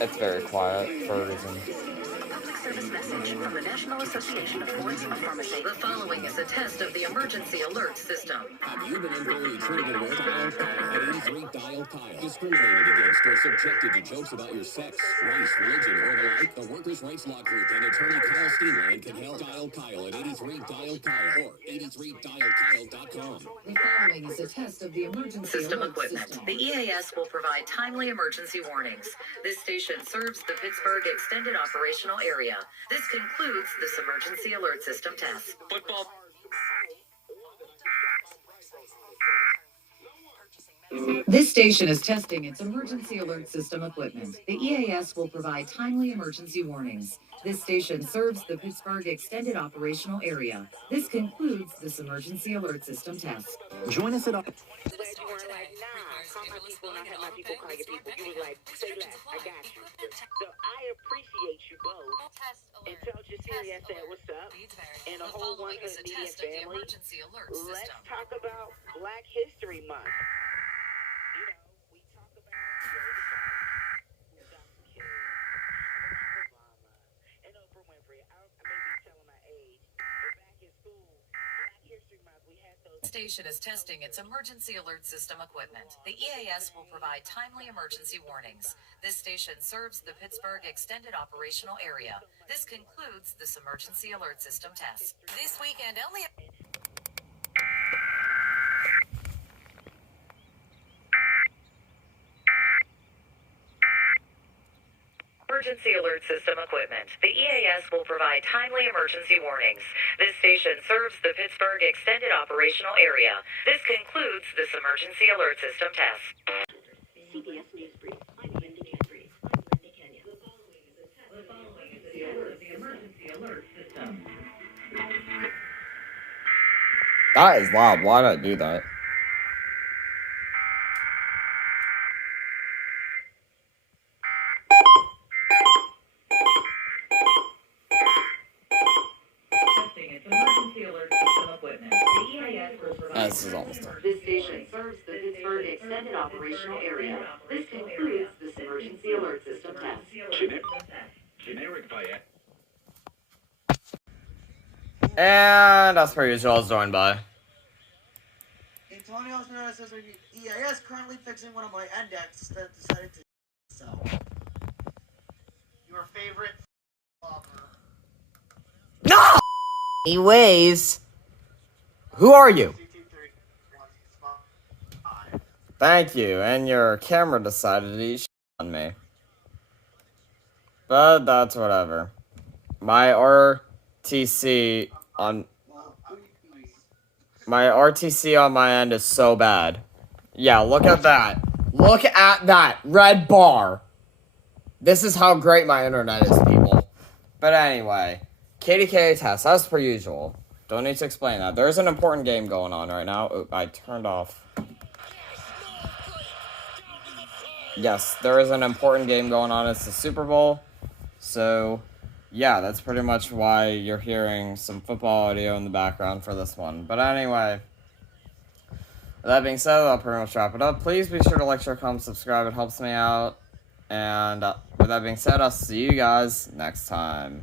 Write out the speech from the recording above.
It's very quiet for a reason. Public service message from the National Association of Boards of Pharmacy. The following is a test of the emergency alert system. Have you been unfairly treated with Dial Kyle at 83 Dial Kyle? Discriminated against or subjected to jokes about your sex, race, religion, or the like? The Workers' Rights Law Group and attorney Kyle Steenland can help. Dial Kyle at 83 Dial Kyle or 83dialkyle.com. The following is a test of the emergency system equipment. System. The EAS will provide timely emergency warnings. This station serves the Pittsburgh Extended Operational Area. This concludes this emergency alert system test. Football. This station is testing its emergency alert system equipment. The EAS will provide timely emergency warnings. This station serves the Pittsburgh Extended Operational Area. This concludes this emergency alert system test. Join us at our... So I appreciate you both. And tell Jasiri I said what's up. And the whole One Hood Media family. Let's talk about Black History Month. You know, we talk about Dr. King, Barack Obama, and Oprah Winfrey. I may be telling my age, but back in school, Black History Month, we had those. Station is testing its emergency alert system equipment. The EAS will provide timely emergency warnings. This station serves the Pittsburgh Extended Operational Area. This concludes this emergency alert system test. This weekend only. Emergency alert system equipment. The EAS will provide timely emergency warnings. This station serves the Pittsburgh Extended Operational Area. This concludes this emergency alert system test. CBS News Brief. I'm Linda Jeffries. I'm Linda Kenya. The following is the emergency alert system. That is loud. Why did I do that? This is almost done. This station serves the Pittsburgh Extended Operational Area. This concludes this emergency alert system test. Generic by And as per usual, is joined by Antonio Espinosa says EAS currently fixing one of my index that decided to sell. Your favorite blogger. No. Anyways, who are you? Thank you, and your camera decided to eat shit on me. But that's whatever. My RTC on my end is so bad. Yeah, look at that. Look at that red bar. This is how great my internet is, people. But anyway, KDKA Tests, as per usual. Don't need to explain that. There's an important game going on right now. Oop, I turned off. Yes, there is an important game going on. It's the Super Bowl. So, yeah, that's pretty much why you're hearing some football audio in the background for this one. But anyway, with that being said, I'll pretty much wrap it up. Please be sure to like, share, comment, subscribe. It helps me out. And with that being said, I'll see you guys next time.